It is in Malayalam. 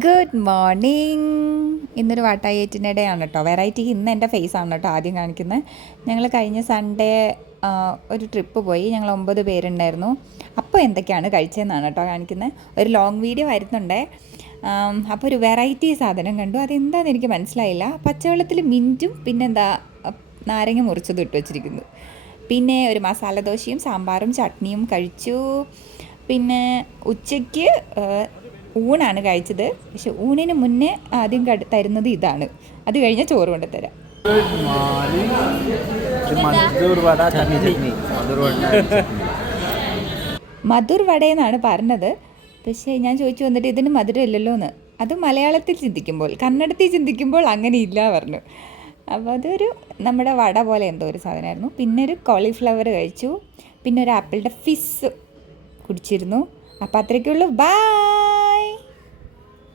Good morning. ഇന്നൊരു വാട്ടായേറ്റിനിടെയാണ് കേട്ടോ. വെറൈറ്റി ഇന്ന് എൻ്റെ ഫേസാണ് കേട്ടോ ആദ്യം കാണിക്കുന്നത്. ഞങ്ങൾ കഴിഞ്ഞ സൺഡേ ഒരു ട്രിപ്പ് പോയി. ഞങ്ങൾ 9 പേരുണ്ടായിരുന്നു. അപ്പോൾ എന്തൊക്കെയാണ് കഴിച്ചതെന്നാണ് കേട്ടോ കാണിക്കുന്നത്. ഒരു ലോങ് വീഡിയോ വരുന്നുണ്ടേ. അപ്പോൾ ഒരു വെറൈറ്റി സാധനം കണ്ടു. അതെന്താണെന്ന് എനിക്ക് മനസ്സിലായില്ല. പച്ചവെള്ളത്തിൽ മിൻറ്റും പിന്നെന്താ നാരങ്ങ മുറിച്ചത് ഇട്ട് വെച്ചിരിക്കുന്നു. പിന്നെ ഒരു മസാല ദോശയും സാമ്പാറും ചട്നിയും കഴിച്ചു. പിന്നെ ഉച്ചയ്ക്ക് ഊണാണ് കഴിച്ചത്. പക്ഷെ ഊണിന് മുന്നേ ആദ്യം തരുന്നത് ഇതാണ്. അത് കഴിഞ്ഞാൽ ചോറ് കൊണ്ടുതരാം. മധുർ വട എന്നാണ് പറഞ്ഞത്. പക്ഷേ ഞാൻ ചോദിച്ചു വന്നിട്ട് ഇതിന് മധുരം ഇല്ലല്ലോ എന്ന്. അത് മലയാളത്തിൽ ചിന്തിക്കുമ്പോൾ, കന്നഡത്തിൽ ചിന്തിക്കുമ്പോൾ അങ്ങനെ ഇല്ല പറഞ്ഞു. അപ്പോൾ അതൊരു നമ്മുടെ വട പോലെ എന്തോ ഒരു സാധനമായിരുന്നു. പിന്നെ ഒരു കോളിഫ്ലവർ കഴിച്ചു. പിന്നെ ഒരു ആപ്പിളിൻ്റെ ഫിസ് കുടിച്ചിരുന്നു. അപ്പോൾ അത്രയ്ക്കുള്ളൂ. ബൈ.